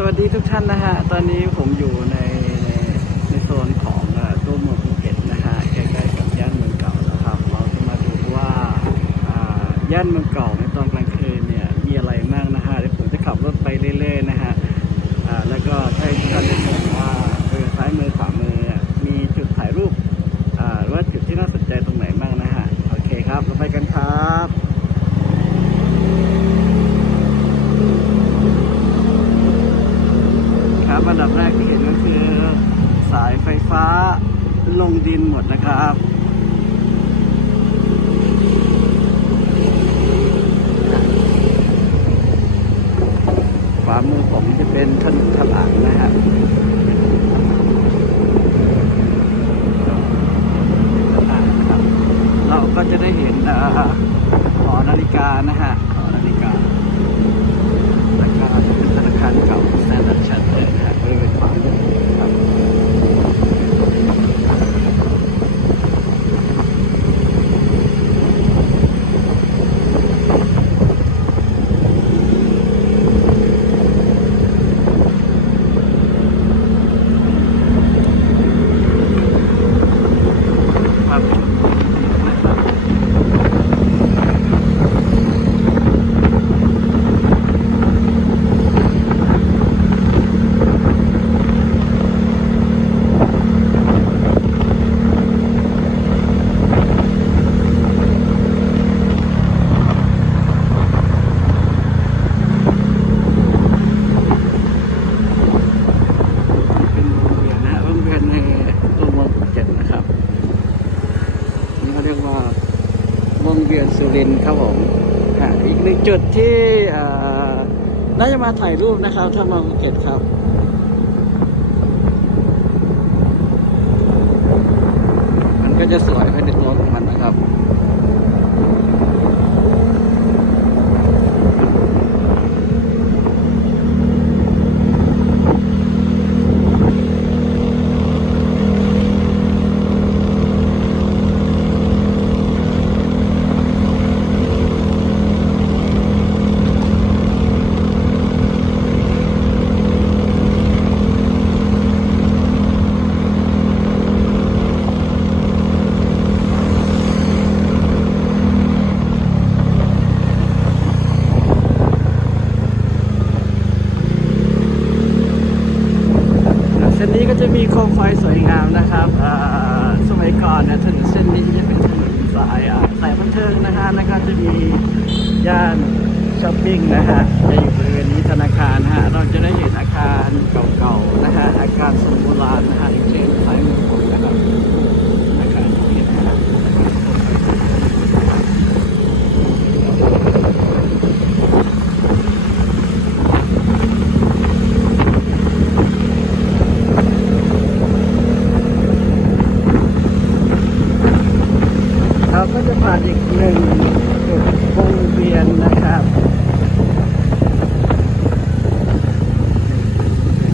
สวัสดีทุกท่านนะฮะ ตอนนี้ผมอยู่ในในในโซนของตัวเมืองภูเก็ตนะฮะ ใกล้ๆกับย่านเมืองเก่านะครับ เราจะมาดูว่าอ่าย่านเมืองเก่าในตอนกลางคืนเนี่ย มีอะไรมากนะฮะ เดี๋ยวผมจะขับรถไปเรื่อยๆนะฮะ อ่าแล้วก็ให้ทุกท่านได้ชมว่าเออซ้ายมือขวามือเนี่ยมีจุดถ่ายรูป อ่าหรือว่าจุดที่น่าสนใจตรงไหนบ้างนะฮะ โอเคครับเราไปกันครับ ครับ อันดับแรกที่เห็นก็คือ สายไฟฟ้าลงดินหมดนะครับขวามือผมจะเป็นถนนถลางนะครับเราก็จะได้เห็นอ่าหอนาฬิกานะฮะหอนาฬิกา แล้วก็เป็นธนาคารเก่า Standard Chartered นะฮะบริเวณขวามือครับ ครับนะครับ เป็นวงเวียนนะฮะวงเวียนในตัวเมืองภูเก็ตนะครับ นี่เขาเรียกว่าวงเวียนสุรินทร์ครับผมฮะ อีกหนึ่งจุดที่น่าจะมาถ่ายรูปนะครับ ถ้ามาภูเก็ตครับมันก็จะสวยภายในตัวของมันนะครับ นนี้ก็จะมีโคมไฟสวยงามนะครับสมัยก่อนเนี่ยถนนเส้นนี้จะเป็นถนนสายสายบันเทิงนะฮะแล้วก็จะมีย่านช้อปปิ้งนะฮะจะอยู่บริเวณนี้ธนาคารนะฮะเราจะได้เห็นอาคารเก่าๆนะฮะอาคารสมโบราณนะฮะอย่างเช่นสายมือผมนะครับ อาคารนี้นะฮะเรา ก็จะผ่านอีกหนึ่งจุดวงเวียนนะครับ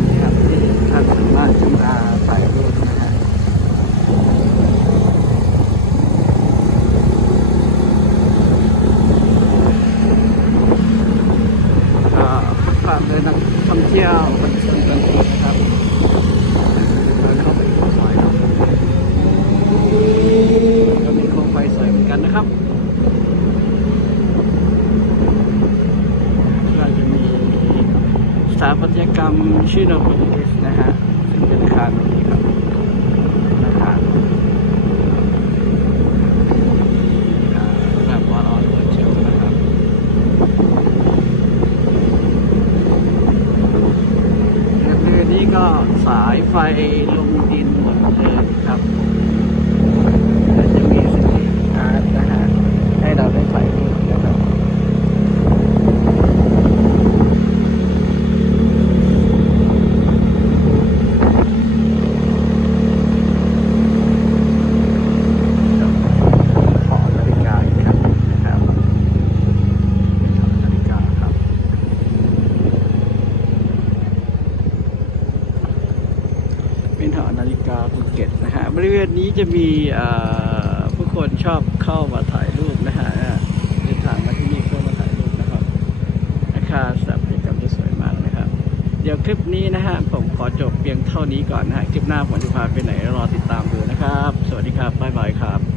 นะครับที่ท่านสามารถจะมาถ่ายรูปนะฮะก็ฝากเลยนักท่องเที่ยวบันเทิงกันนะครับเดินเข้าไปดูซอยครับก็มีโคมไฟสวยเหมือ นะครับก็จะมีสถาปัตยกรรมชื่อโนโพลิสนะฮะซึ่งเป็นอาคารนี้ครับอาคารอ่าแบบว่าออนเวอร์เชลนะครับเรือนี้ก็สายไฟลงดินหมดเลยครับและจะมีสตรีทอาร์ตนะฮะ ให้เราได้ถ่ายรูปนะครับ ขอนาฬิกาอีกครับนะครับนาฬิกาครับ เป็นหอนาฬิกา ภูเก็ตนะฮะบริเวณนี้จะมีผู้คนชอบเข้ามาถ่ายรูปนะฮะเดินทางมาที่นี่เพื่อมาถ่ายรูปนะครับอาคารสถาปัตยกรรมจะสวยมากนะครับ เดี๋ยวคลิปนี้นะฮะผมขอจบเพียงเท่านี้ก่อนนะฮะคลิปหน้าผมจะพาไปไหนรอติดตามดูนะครับ สวัสดีครับบ๊ายบายครับ